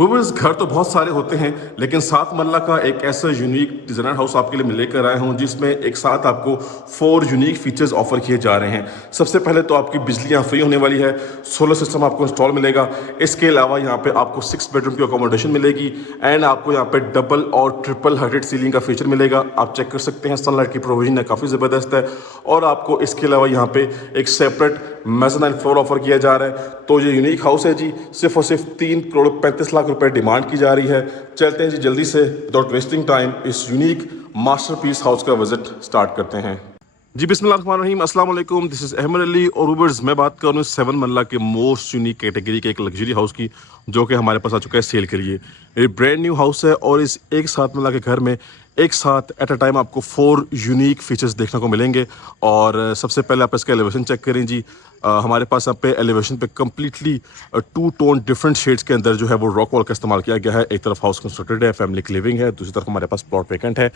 Viewers, घर तो बहुत सारे होते हैं लेकिन सात मरला का एक ऐसा यूनिक डिजाइनर हाउस आपके लिए मैं लेकर आया हूं जिसमें एक साथ आपको 4 यूनिक फीचर्स ऑफर किए जा रहे हैं। सबसे पहले तो आपकी बिजली यहाँ फ्री होने वाली है, सोलर सिस्टम आपको इंस्टॉल मिलेगा। इसके अलावा यहाँ पे आपको 6 बेडरूम की अकोमोडेशन मिलेगी एंड आपको यहाँ पे डबल और ट्रिपल हाइटेड सीलिंग का फीचर मिलेगा। आप चेक कर सकते हैं, सनलाइट की प्रोविजन है, काफ़ी ज़बरदस्त है। और आपको इसके अलावा यहाँ पे एक सेपरेट मेज़नाइन फ्लोर ऑफर किया जा रहा है। तो ये यूनिक हाउस है जी, सिर्फ और सिर्फ 3 करोड़ 35 लाख रुपए डिमांड की जा रही है। चलते हैं जी जल्दी से विदाउट वेस्टिंग टाइम इस यूनिक मास्टरपीस हाउस का विजिट स्टार्ट करते हैं। जी बिस्मिल्लाहिर्रहमानिर्रहीम, अस्सलाम वालेकुम, दिस इज़ अहमद अली। और व्यूअर्स, मैं बात कर रहा हूँ 7 मरला के मोस्ट यूनिक कैटेगरी के एक लग्जरी हाउस की, जो कि हमारे पास आ चुका है सेल के लिए। ये ब्रांड न्यू हाउस है और इस एक 7 मरला के घर में एक साथ एट अ टाइम आपको 4 यूनिक फीचर्स देखने को मिलेंगे। और सबसे पहले आप इसका एलिवेशन चेक करें जी। हमारे पास यहाँ पे एलिवेशन पे कम्प्लीटली 2 टोन डिफरेंट शेड्स के अंदर जो है वो रॉक वॉल का इस्तेमाल किया गया है। एक तरफ हाउस कंस्ट्रक्टेड है, फैमिली की लिविंग है, दूसरी तरफ हमारे पास प्लॉट वेकेंट है।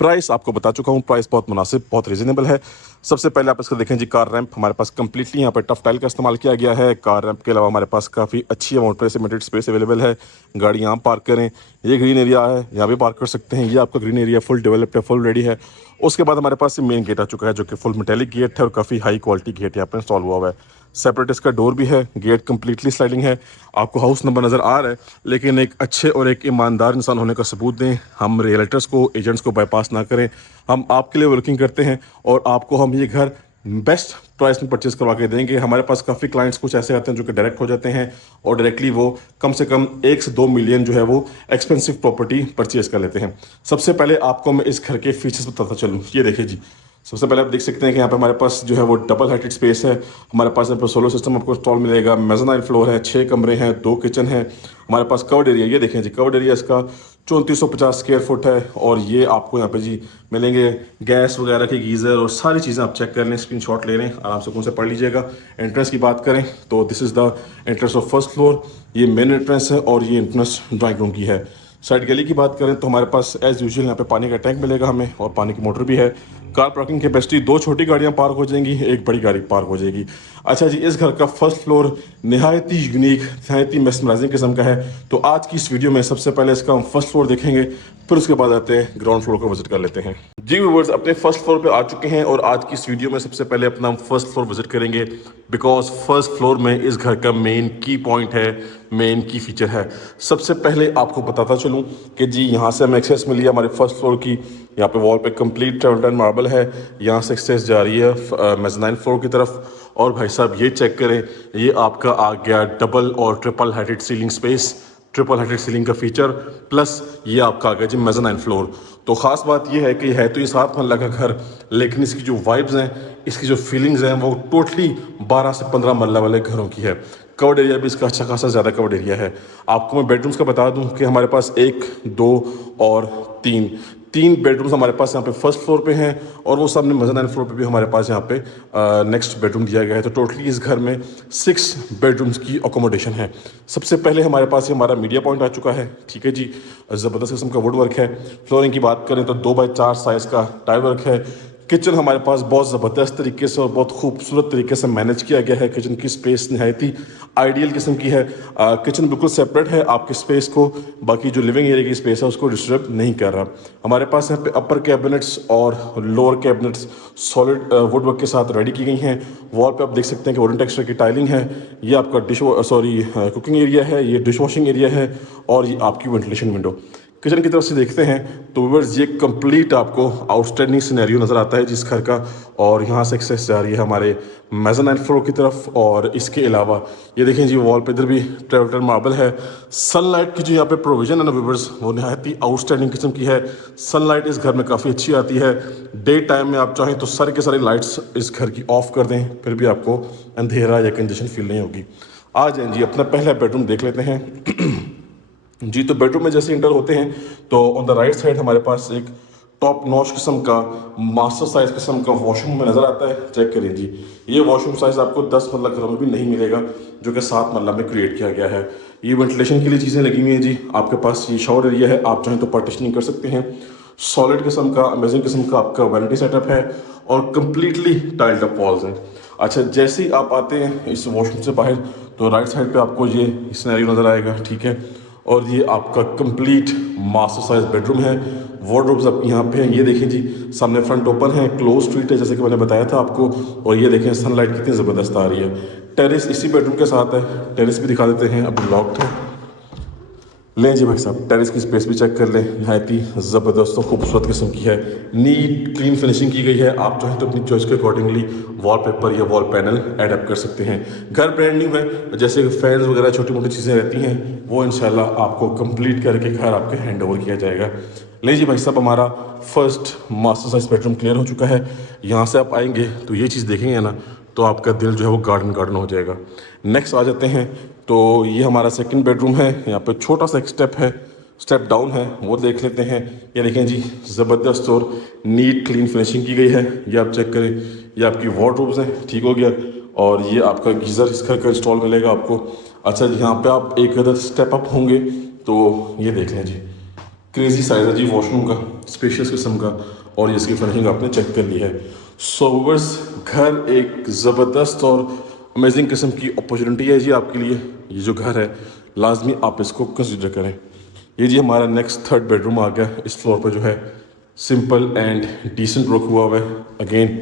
प्राइस आपको बता चुका हूँ, प्राइस बहुत मुनासिब, बहुत रीजनेबल है। सबसे पहले आप इसको देखें जी, कार रैंप हमारे पास कम्प्लीटली यहाँ पे टफ टाइल का इस्तेमाल किया गया है। कार रैंप के अलावा हमारे पास काफ़ी अच्छी अमाउंट पर सीमेंटेड स्पेस अवेलेबल है। गाड़ी यहाँ पार्क करें, ये ग्रीन एरिया है, यहाँ भी पार्क कर सकते हैं। ये आपका ग्रीन एरिया फुल डेवलप्ड है, फुल रेडी है। उसके बाद हमारे पास मेन गेट आ चुका है, जो कि फुल मेटेलिक गेट है और काफ़ी हाई क्वालिटी गेट यहाँ पे इंस्टॉल हुआ है। सेपरेट इसका डोर भी है, गेट कम्प्लीटली स्लाइडिंग है। आपको हाउस नंबर नज़र आ रहा है, लेकिन एक अच्छे और एक ईमानदार इंसान होने का सबूत दें। हम रियल्टर्स को, एजेंट्स को बाईपास ना करें। हम आपके लिए वर्किंग करते हैं और आपको हम ये घर बेस्ट प्राइस में परचेज करवा के देंगे। हमारे पास काफ़ी क्लाइंट्स कुछ ऐसे आते हैं जो कि डायरेक्ट हो जाते हैं और डायरेक्टली वो कम से कम 1 से 2 मिलियन जो है वो एक्सपेंसिव प्रॉपर्टी परचेज कर लेते हैं। सबसे पहले आपको मैं इस घर के फीचर्स बताता चलूँ। ये देखिए जी, सबसे पहले आप देख सकते हैं कि यहाँ पे हमारे पास जो है वो डबल हाइटेड स्पेस है। हमारे पास यहाँ पे सोलर सिस्टम आपको इंस्टॉल मिलेगा, मेज़नाइन फ्लोर है, 6 कमरे हैं, 2 किचन है। हमारे पास कवर्ड एरिया, ये देखें जी, कवर्ड एरिया इसका 3450 स्क्वायर फुट है। और ये आपको यहाँ पे जी मिलेंगे गैस वगैरह के गीज़र और सारी चीज़ें। आप चेक कर लें, स्क्रीनशॉट ले लें, आराम से कौन से पढ़ लीजिएगा। एंट्रेंस की बात करें तो this is the entrance of first floor. ये मेन एंट्रेंस है और ये एंट्रेंस ड्राइंग रूम की है। साइड गली की बात करें तो हमारे पास एज यूजुअल यहाँ पे पानी का टैंक मिलेगा हमें और पानी की मोटर भी है। कार पार्किंग कैपेसिटी, 2 छोटी गाड़ियाँ पार्क हो जाएंगी, 1 बड़ी गाड़ी पार्क हो जाएगी। अच्छा जी, इस घर का फर्स्ट फ्लोर नहायत ही यूनिक, नहायत ही मेस्मराइजिंग किस्म का है। तो आज की इस वीडियो में सबसे पहले इसका हम फर्स्ट फ्लोर देखेंगे, फिर उसके बाद आते हैं ग्राउंड फ्लोर को विजिट कर लेते हैं। जी व्यूअर्स, अपने फर्स्ट फ्लोर पे आ चुके हैं और आज की इस वीडियो में सबसे पहले अपना हम फर्स्ट फ्लोर विजिट करेंगे, बिकॉज फर्स्ट फ्लोर में इस घर का मेन की पॉइंट है, मेन की फीचर है। सबसे पहले आपको बताता चलूँ कि जी यहाँ से हमें एक्सेस मिली है हमारे फर्स्ट फ्लोर की। यहाँ पे वॉल पे कंप्लीट ट्रेवल्टन मार्बल है, यहाँ से एक्सेस जा रही है मेज़नाइन फ्लोर की तरफ। और भाई साहब ये चेक करें, ये आपका आ गया डबल और triple heighted ceiling space, triple heighted ceiling का फीचर, प्लस ये आपका आ गया जी मेज़नाइन फ्लोर। तो ख़ास बात ये है कि है तो ये 7 मरला का घर, लेकिन इसकी जो वाइब्स हैं, इसकी जो फीलिंग्स हैं, वो टोटली 12 से 15 मरला वाले घरों की है। कवर्ड एरिया भी इसका अच्छा खासा ज़्यादा कवर्ड एरिया है। आपको मैं बेडरूम्स का बता दूं कि हमारे पास 1, 2 और 3 बेडरूम्स हमारे पास यहाँ पे फर्स्ट फ्लोर पे हैं और वो सामने मेज़नाइन फ्लोर पे भी हमारे पास यहाँ पे नेक्स्ट बेडरूम दिया गया है। तो टोटली इस घर में 6 बेडरूम्स की अकोमोडेशन है। सबसे पहले हमारे पास ये हमारा मीडिया पॉइंट आ चुका है, ठीक है जी, ज़बरदस्त किस्म का वुड वर्क है। फ्लोरिंग की बात करें तो 2x4 साइज़ का टाइल वर्क है। किचन हमारे पास बहुत ज़बरदस्त तरीके से और बहुत खूबसूरत तरीके से मैनेज किया गया है। किचन की स्पेस नहायत ही आइडियल किस्म की है। किचन बिल्कुल सेपरेट है, आपकी स्पेस को बाकी जो लिविंग एरिया की स्पेस है उसको डिस्टर्ब नहीं कर रहा। हमारे पास यहाँ पे अपर कैबिनेट्स और lower cabinets solid wood work के साथ रेडी की गई हैं। वॉल पे आप देख सकते हैं कि वुडन टेक्सचर की टाइलिंग है। ये आपका कुकिंग एरिया है, ये डिश वॉशिंग एरिया है और ये आपकी वेंटिलेशन विंडो। किचन की तरफ से देखते हैं तो व्यूअर्स, ये कंप्लीट आपको आउटस्टैंडिंग सिनेरियो नज़र आता है जिस घर का। और यहाँ से एक्सेस जा रही है हमारे मेज़नाइन फ्लोर की तरफ। और इसके अलावा ये देखें जी, वॉल पे इधर भी ट्रेवल्टन मार्बल है। सनलाइट की जो यहाँ पे प्रोविजन है ना व्यूअर्स, वो नहायत ही आउटस्टैंडिंग किस्म की है। सनलाइट इस घर में काफ़ी अच्छी आती है। डे टाइम में आप चाहें तो सारे के सारे लाइट्स इस घर की ऑफ कर दें, फिर भी आपको अंधेरा या कंजेशन फील नहीं होगी। आ जाएं जी, अपना पहला बेडरूम देख लेते हैं। जी, तो बेडरूम में जैसे इंटर होते हैं तो ऑन द राइट साइड हमारे पास एक टॉप नॉच किस्म का मास्टर साइज किस्म का वॉशरूम में नज़र आता है। चेक करिए जी, ये वॉशरूम साइज आपको 10 मरला घरों में भी नहीं मिलेगा, जो कि 7 मरला में क्रिएट किया गया है। ये वेंटिलेशन के लिए चीज़ें लगी हुई हैं जी। आपके पास ये शावर एरिया है, आप चाहें तो पार्टीशनिंग कर सकते हैं। सॉलिड किस्म का, अमेजिंग किस्म का आपका वैनिटी सेटअप है और कम्प्लीटली टाइल्ड अप वॉल्स हैं। अच्छा, जैसे ही आप आते हैं इस वॉशरूम से बाहर तो राइट साइड पे आपको ये सिनेरियो नज़र आएगा, ठीक है। और ये आपका कंप्लीट मास्टर साइज बेडरूम है। वार्डरोब्स आपके यहाँ पे हैं, ये देखें जी, सामने फ्रंट ओपन है, क्लोज स्ट्रीट है जैसे कि मैंने बताया था आपको। और ये देखें सनलाइट कितनी ज़बरदस्त आ रही है। टेरेस इसी बेडरूम के साथ है, टेरेस भी दिखा देते हैं, अभी लॉक्ड है। लें जी भाई साहब, टेरेस की स्पेस भी चेक कर लें, नहायत ही ज़बरदस्त और खूबसूरत किस्म की है। नीट क्लीन फिनिशिंग की गई है। आप चाहें तो अपनी चॉइस के अकॉर्डिंगली वॉलपेपर या वॉल पैनल एडअप कर सकते हैं। घर ब्रांड न्यू है, जैसे फैंस वगैरह छोटी मोटी चीज़ें रहती हैं वो इंशाल्लाह आपको कंप्लीट करके घर आपके हैंड ओवर किया जाएगा। ले जी भाई साहब, हमारा first master size bedroom clear हो चुका है। यहाँ से आप आएंगे तो ये चीज़ देखेंगे ना तो आपका दिल जो है वो गार्डन गार्डन हो जाएगा। नेक्स्ट आ जाते हैं, तो ये हमारा सेकंड बेडरूम है। यहाँ पे छोटा सा एक स्टेप है, स्टेप डाउन है, वो देख लेते हैं। ये देखें जी, ज़बरदस्त और नीट क्लीन फिनिशिंग की गई है। ये आप चेक करें, ये आपकी वार्डरोब्स हैं, ठीक हो गया। और ये आपका गीज़र इस घर का इंस्टॉल मिलेगा आपको। अच्छा, यहाँ पे आप एक अदर स्टेप अप होंगे तो ये देख लें जी, क्रेजी साइज है जी वॉशरूम का, स्पेशियस किस्म का। और इसकी फिनिशिंग आपने चेक कर ली है। सो व्यूअर्स, घर एक ज़बरदस्त और अमेजिंग किस्म की अपॉर्चुनिटी है जी आपके लिए। ये जो घर है लाजमी आप इसको कंसिडर करें। ये जी हमारा नेक्स्ट थर्ड बेडरूम आ गया। इस फ्लोर पर जो है सिंपल एंड डिसेंट वर्क हुआ हुआ है। अगेन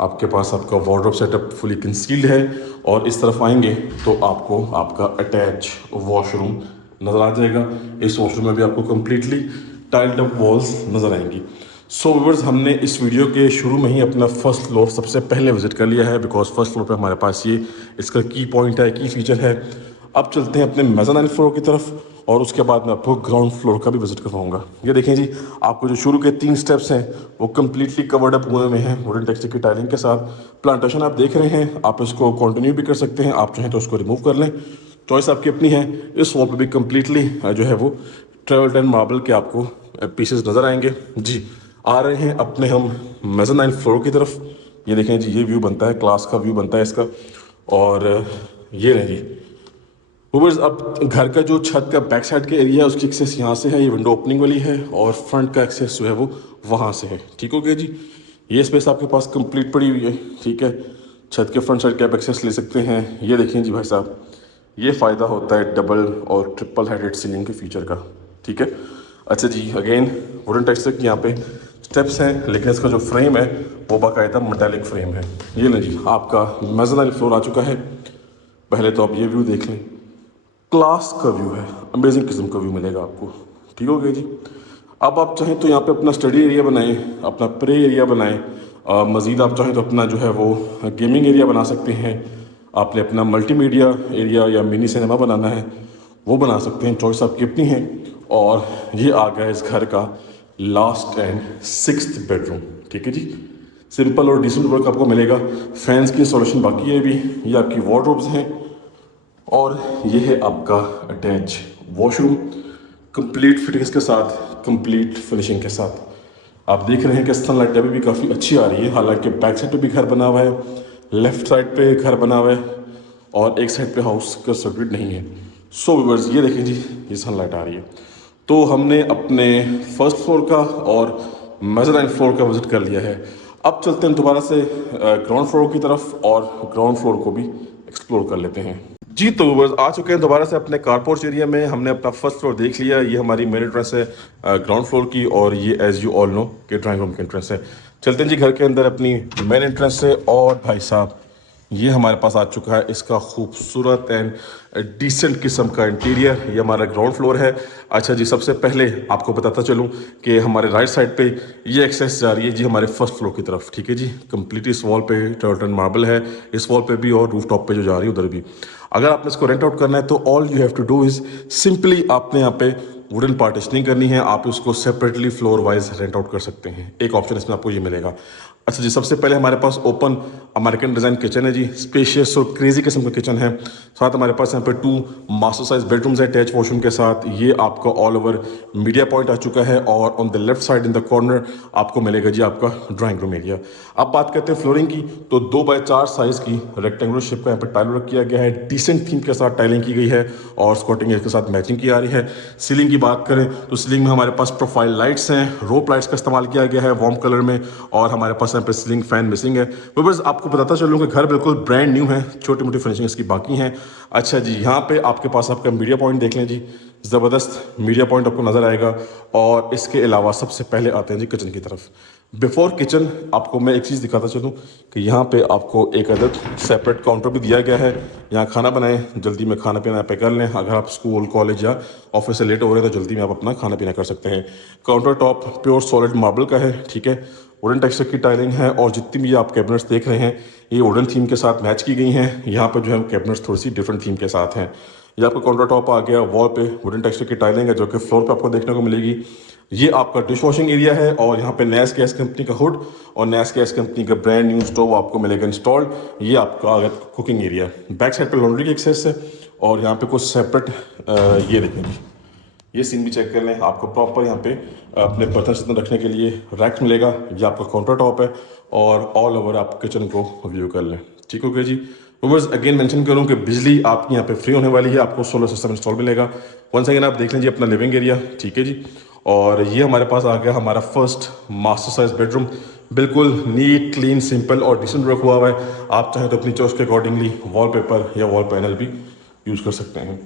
आपके पास आपका वार्डरोब सेटअप फुली कंसील्ड है। और इस तरफ आएंगे तो आपको आपका अटैच वॉशरूम नज़र आ जाएगा। इस वॉशरूम में भी आपको कम्प्लीटली टाइल्ड अप वॉल्स नज़र आएंगी। सो व्यूअर्स, हमने इस वीडियो के शुरू में ही अपना फर्स्ट फ्लोर सबसे पहले विजिट कर लिया है, बिकॉज फर्स्ट फ्लोर पे हमारे पास ये इसका की पॉइंट है, की फीचर है। अब चलते हैं अपने मेज़ानाइन फ्लोर की तरफ और उसके बाद मैं आपको ग्राउंड फ्लोर का भी विजिट करवाऊंगा। ये देखें जी, आपको जो शुरू के 3 स्टेप्स हैं वो कम्प्लीटली कवर्ड अप हुए हैं वुडन टेक्सचर की टाइलिंग के साथ। प्लांटेशन आप देख रहे हैं, आप इसको कंटिन्यू भी कर सकते हैं, आप चाहें तो उसको रिमूव कर लें, चॉइस आपकी अपनी है। इस वॉल पर भी कम्प्लीटली जो है वो ट्रेवल एंड मार्बल के आपको पीसेस नज़र आएंगे जी। आ रहे हैं अपने हम मेज़ानाइन फ्लोर की तरफ। ये देखें जी, ये व्यू बनता है, क्लास का व्यू बनता है इसका। और ये रहे जी व्यूअर्स, अब घर का जो छत का बैक साइड का एरिया है उसकी एक्सेस यहाँ से है, ये विंडो ओपनिंग वाली है। और फ्रंट का एक्सेस जो है वो वहाँ से है, ठीक हो गया जी। ये स्पेस आपके पास कंप्लीट पड़ी हुई है, ठीक है। छत के फ्रंट साइड का आप एक्सेस ले सकते हैं। ये देखें जी भाई साहब, ये फ़ायदा होता है डबल और ट्रिपल हाइटेड सीलिंग के फीचर का, ठीक है। अच्छा जी, अगेन वुडन टेक्सचर की यहाँ पे स्टेप्स हैं, लेकिन इसका जो फ्रेम है वो बाकायदा मेटालिक फ्रेम है। ये लें जी, आपका मेज़ानाइन फ्लोर आ चुका है। पहले तो आप ये व्यू देख लें, क्लास का व्यू है, अमेजिंग किस्म का व्यू मिलेगा आपको, ठीक हो गया जी। अब आप चाहें तो यहाँ पे अपना स्टडी एरिया बनाएं, अपना प्रे एरिया बनाएं। मज़ीद आप चाहें तो अपना जो है वो गेमिंग एरिया बना सकते हैं। आपने अपना मल्टीमीडिया एरिया या मिनी सिनेमा बनाना है वो बना सकते हैं, चॉइस आपकी अपनी है। और ये आ गया इस घर का लास्ट एंड 6th बेडरूम, ठीक है जी। सिंपल और डिसेंट वर्क आपको मिलेगा। फैंस की इंस्टॉलेशन बाकी है अभी। ये आपकी वार्डरोब्स हैं और ये है आपका अटैच वॉशरूम, कंप्लीट फिटिंग्स के साथ, कंप्लीट फिनिशिंग के साथ। आप देख रहे हैं कि सनलाइट अभी भी काफ़ी अच्छी आ रही है। हालांकि बैक साइड पे भी घर बना हुआ है, लेफ्ट साइड पे घर बना हुआ है और एक साइड पे हाउस कंस्ट्रक्टेड नहीं है। सो व्यूअर्स, ये देखें जी, ये सनलाइट आ रही है। तो हमने अपने फर्स्ट फ्लोर का और मेज़ानाइन फ्लोर का विजिट कर लिया है। अब चलते हैं दोबारा से ग्राउंड फ्लोर की तरफ और ग्राउंड फ्लोर को भी एक्सप्लोर कर लेते हैं जी। तो व्यूअर्स, आ चुके हैं दोबारा से अपने कारपोर्च एरिया में। हमने अपना फर्स्ट फ्लोर देख लिया, ये हमारी मेन एंट्रेंस है ग्राउंड फ्लोर की। और ये एज यू ऑल नो कि ड्राइंग रूम की एंट्रेंस है। चलते हैं जी घर के अंदर अपनी मेन एंट्रेंस से। और भाई साहब, ये हमारे पास आ चुका है इसका खूबसूरत एंड डिसेंट किस्म का इंटीरियर। ये हमारा ग्राउंड फ्लोर है। अच्छा जी, सबसे पहले आपको बताता चलूँ कि हमारे राइट साइड पे ये एक्सेस जा रही है जी हमारे फर्स्ट फ्लोर की तरफ, ठीक है जी। कंप्लीट इस वॉल पे टर्टन मार्बल है, इस वॉल पे भी और रूफ टॉप पे जो जा रही है उधर भी। अगर आपने इसको रेंट आउट करना है तो all you have to do is simply आपने यहाँ पे वुडन पार्टीशनिंग करनी है। आप उसको separately floor wise rent out कर सकते हैं। एक ऑप्शन इसमें आपको ये मिलेगा। अच्छा जी, सबसे पहले हमारे पास ओपन अमेरिकन डिज़ाइन किचन है जी, स्पेशियस और क्रेजी किस्म का किचन है। साथ हमारे पास यहाँ पे 2 मास्टर साइज बेडरूम्स है अटैच वॉशरूम के साथ। ये आपका ऑल ओवर मीडिया पॉइंट आ चुका है। और on the left side in the corner आपको मिलेगा जी आपका ड्राइंग रूम एरिया। अब बात करते हैं फ्लोरिंग की, तो 2x4 साइज की रेक्टेंगुलर शेप का यहाँ पर टाइल वर्क किया गया है। डिसेंट थीम के साथ टाइलिंग की गई है और स्कॉटिंग के साथ मैचिंग की आ रही है। सीलिंग की बात करें तो सीलिंग में हमारे पास प्रोफाइल लाइट्स हैं, रोप लाइट्स का इस्तेमाल किया गया है वार्म कलर में। और हमारे पास यहाँ पे सीलिंग फैन मिसिंग है। व्यूअर्स, आपको बताता चलूँ कि घर बिल्कुल ब्रांड न्यू है, छोटी मोटी फिनिशिंग इसकी बाकी हैं। अच्छा जी, यहाँ पे आपके पास आपका मीडिया पॉइंट देख लें जी, ज़बरदस्त मीडिया पॉइंट आपको नज़र आएगा। और इसके अलावा सबसे पहले आते हैं जी किचन की तरफ। बिफोर किचन आपको मैं एक चीज़ दिखाता चलूँ कि यहाँ पे आपको एक अदद सेपरेट काउंटर भी दिया गया है। यहाँ खाना बनाएं, जल्दी में खाना पीना पे कर लें। अगर आप स्कूल कॉलेज या ऑफिस से लेट हो रहे हैं तो जल्दी में आप अपना खाना पीना कर सकते हैं। Counter top pure solid marble का है, ठीक है। वुडन टेक्सचर की टाइलिंग है और जितनी भी आप कैबिनेट्स देख रहे हैं ये वुडन थीम के साथ मैच की गई हैं। यहाँ पर जो है कैबिनेट्स थोड़ी सी डिफरेंट थीम के साथ हैं। ये आपका काउंटर टॉप आ गया, वॉल पे वुडन टेक्सचर की टाइलिंग है जो कि फ्लोर पे आपको देखने को मिलेगी। ये आपका डिश वॉशिंग एरिया है और यहाँ पे नैस गैस कंपनी का हुड और नैस गैस कंपनी का ब्रांड न्यू स्टोव आपको मिलेगा इंस्टॉल्ड। ये आपका आ गया कुकिंग एरिया। बैक साइड पे लॉन्ड्री की एक्सेस है और यहाँ पे कुछ सेपरेट ये देखेंगे, ये सीन भी चेक कर लें। आपको प्रॉपर यहाँ पे अपने बर्तन शर्तन रखने के लिए रैक मिलेगा। ये आपका काउंटर टॉप है और ऑल ओवर आप किचन को व्यू कर लें, ठीक हो गया जी। व्यूअर्स अगेन मेंशन करूँ कि बिजली आपकी यहाँ पे फ्री होने वाली है, आपको सोलर सिस्टम इंस्टॉल मिलेगा। वंस अगेन आप देख लीजिए अपना लिविंग एरिया, ठीक है जी। और ये हमारे पास आ गया हमारा फर्स्ट मास्टर साइज बेडरूम, बिल्कुल नीट क्लीन सिंपल और डिसेंट वर्क हुआ है। आप चाहें तो अपनी चॉइस के अकॉर्डिंगली वॉलपेपर या वॉल पैनल भी यूज़ कर सकते हैं।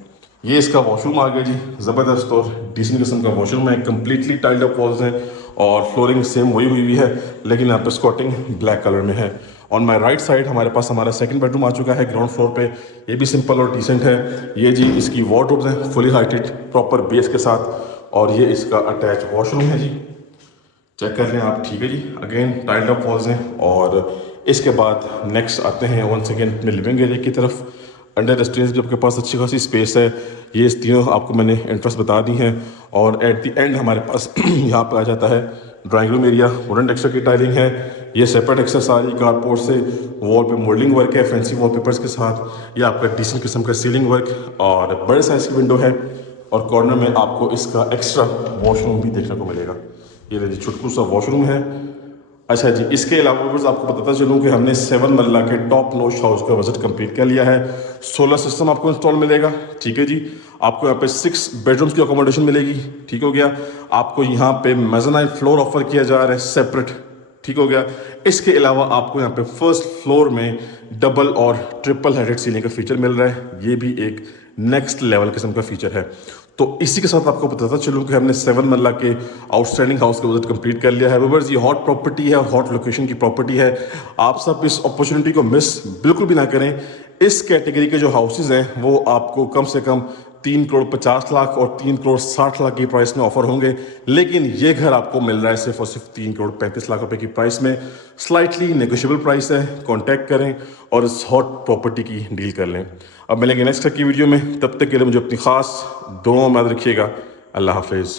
ये इसका वॉशरूम आ गया जी, ज़बरदस्त और डिसेंट किस्म का वॉशरूम है। कम्प्लीटली टाइल्ड अप वॉल्स हैं और फ्लोरिंग सेम वही हुई है, लेकिन यहाँ पे स्कॉटिंग ब्लैक कलर में है। ऑन माय राइट साइड हमारे पास हमारा सेकंड बेडरूम आ चुका है ग्राउंड फ्लोर पे। ये भी सिंपल और डिसेंट है। ये जी इसकी वार्डरोब्स हैं फुली हाइटेड प्रॉपर बेस के साथ और ये इसका अटैच वॉशरूम है जी, चेक कर लें आप, ठीक है जी। अगेन टाइल्ड अप वॉल्स हैं। और इसके बाद नेक्स्ट आते हैं वंस अगेन अपने लिविंग एरिया की तरफ। अंडर स्टेज भी आपके पास अच्छी खासी स्पेस है। ये इस तीनों आपको मैंने एंट्रेंस बता दी हैं। और एट द एंड हमारे पास यहाँ पे आ जाता है drawing room area. Wooden texture की टाइलिंग है, ये सेपरेट एक्सेस आ रही कारपोर्ट से। वॉल पे मोल्डिंग वर्क है फैंसी वॉलपेपर्स के साथ। ये आपका डिसेंट किस्म का सीलिंग वर्क और बड़े साइज की विंडो है। और कॉर्नर में आपको इसका एक्स्ट्रा वॉशरूम भी देखने को मिलेगा। ये देखिए छोटू सा वॉशरूम है। अच्छा जी, इसके अलावा बस आपको बताता चलूँ कि हमने 7 मरला के टॉप नॉच हाउस का बजट कंप्लीट कर लिया है। सोलर सिस्टम आपको इंस्टॉल मिलेगा, ठीक है जी। आपको यहाँ पे 6 बेडरूम्स की अकोमोडेशन मिलेगी, ठीक हो गया। आपको यहाँ पे मेज़नाइन फ्लोर ऑफर किया जा रहा है सेपरेट, ठीक हो गया। इसके अलावा आपको यहाँ पे फर्स्ट फ्लोर में डबल और ट्रिपल हेडेड सीलिंग का फीचर मिल रहा है। ये भी एक नेक्स्ट लेवल किस्म का फीचर है। तो इसी के साथ आपको बताता चलूँ कि हमने 7 मरला के आउटस्टैंडिंग हाउस का बजट कंप्लीट कर लिया है। व्यूअर्स ये हॉट प्रॉपर्टी है और हॉट लोकेशन की प्रॉपर्टी है। आप सब इस अपॉर्चुनिटी को मिस बिल्कुल भी ना करें। इस कैटेगरी के जो हाउसेज हैं वो आपको कम से कम 3,50,00,000 और 3,60,00,000 की प्राइस में ऑफर होंगे, लेकिन ये घर आपको मिल रहा है सिर्फ और सिर्फ 3,35,00,000 रुपए की प्राइस में। स्लाइटली नेगोशिएबल प्राइस है, कांटेक्ट करें और इस हॉट प्रॉपर्टी की डील कर लें। अब मिलेंगे नेक्स्ट की वीडियो में, तब तक के लिए मुझे अपनी खास दुआओं में याद रखिएगा। अल्लाह हाफिज़।